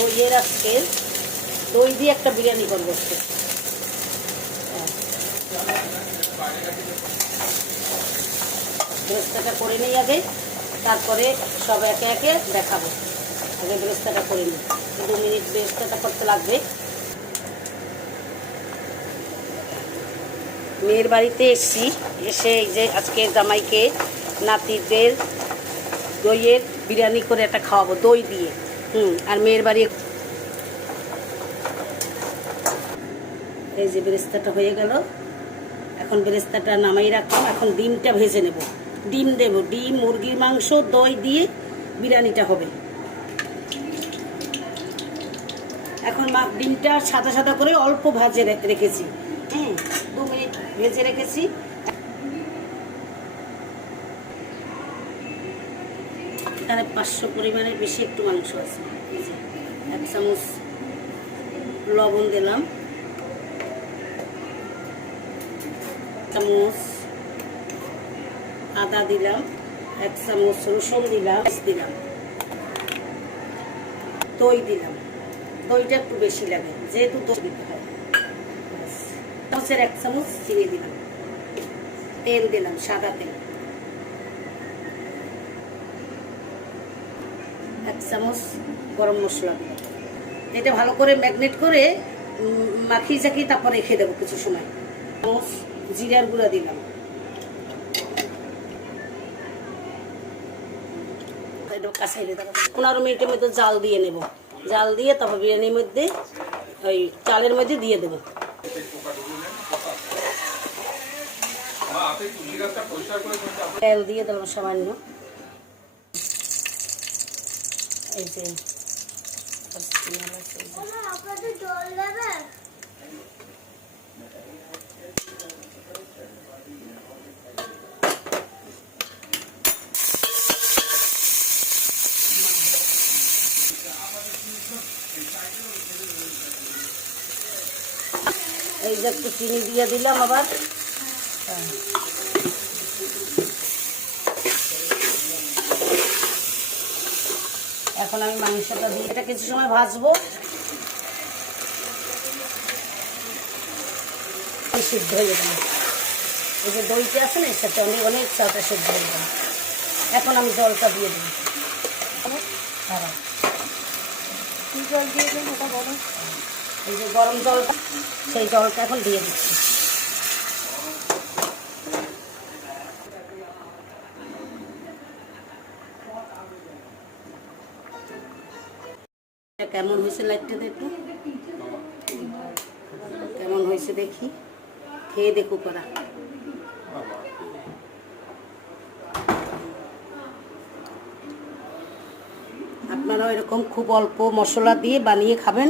দইয়ের আজকে দই দিয়ে একটা বিরিয়ানি করবো। বেরেস্তাটা করে নিই আগে, তারপরে সব একে একে দেখাবো। আগে বেরেস্তাটা করে নিই, 2 মিনিট বেরেস্তাটা করতে লাগবে। মেয়ের বাড়িতে এসেছি, এসে এই যে আজকে জামাইকে নাতিদের দইয়ের বিরিয়ানি করে একটা খাওয়াবো, দই দিয়ে। আর মেয়ের বাড়ি এই যে বেরেস্তাটা হয়ে গেল। এখন বেরেস্তাটা নামাই রাখলাম। এখন ডিমটা ভেজে নেব, ডিম দেব, ডিম, মুরগির মাংস, দই দিয়ে বিরিয়ানিটা হবে। এখন ডিমটা সাদা সাদা করে অল্প ভাজে রেখেছি, 2 মিনিট ভেজে রেখেছি। এখানে 500 পরিমাণের বেশি একটু মাংস আছে। এই যে 1 চামচ লবণ দিলাম, চামচ আদা দিলাম, 1 চামচ রসুন দিলাম, দই দিলাম। দইটা একটু বেশি লাগে যেহেতু দই দিতে হয়। 1 চামচ চিনি দিলাম, তেল দিলাম, সাদা তেল 1 চামচ গরম মশলা দিলাম। এটা ভালো করে ম্যাগনেট করে মাখিয়ে চাখিয়ে তারপর রেখে দেবো কিছু সময়। চামচ জিরার গুঁড়া দিলাম, 15 মিনিটের মধ্যে জাল দিয়ে নেব। জাল দিয়ে তারপর বিরিয়ানির মধ্যে ওই চালের মধ্যে দিয়ে দেবো। তেল দিয়ে দিলাম সামান্য। এই যে এই যে একটু চিনি দিয়ে দিলাম আবার। এখন আমি মাংসটা দিয়ে এটা কিছু সময় ভাজবো। সিদ্ধ হয়ে যাবে, এই যে দইটা আছে না, এর সাথে অনেক চাটা সিদ্ধ হয়ে যাবে। এখন আমি জলটা দিয়ে দেবো। জল দিয়ে দেবো, ওটা বলো। এই যে গরম জলটা, সেই জলটা এখন দিয়ে দিচ্ছি। কেমন হয়েছে লাইটটা দেখো, কেমন হয়েছে দেখি, খেয়ে দেখো করা। আপনারা এরকম খুব অল্প মশলা দিয়ে বানিয়ে খাবেন,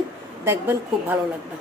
দেখবেন খুব ভালো লাগবে।